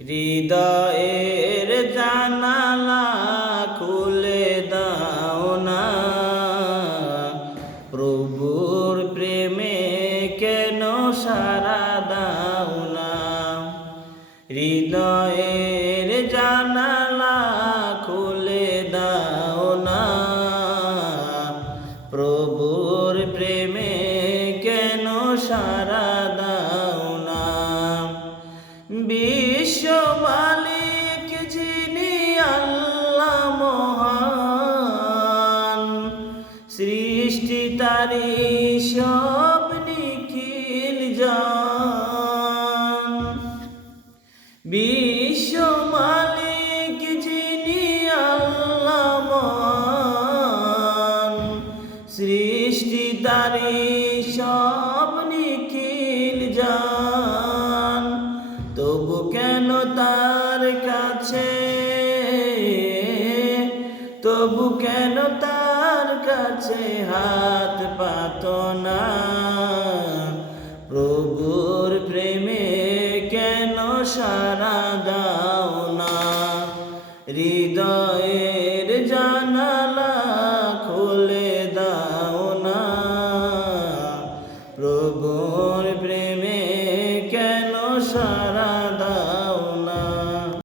হৃদয়ের জানালা খুলে দাও না, প্রভুর প্রেমে কেন সাড়া দাও না। হৃদয়ের জানালা খুলে দাও না, প্রভুর প্রেমে কেন সাড়া দাও না। বিশ্ব মালিক যিনি আল্লাহ মহান, সৃষ্টি তারি সব নিখিল জান। বিশ্ব মালিক যিনি আল্লাহ মহান, সৃষ্টি তারি সব নিখিল জান। তবু কেন তার কাছে, তবু কেন তার কাছে হাত পাতো না, প্রভুর প্রেমে কেন সাড়া দাও না। হৃদয়ে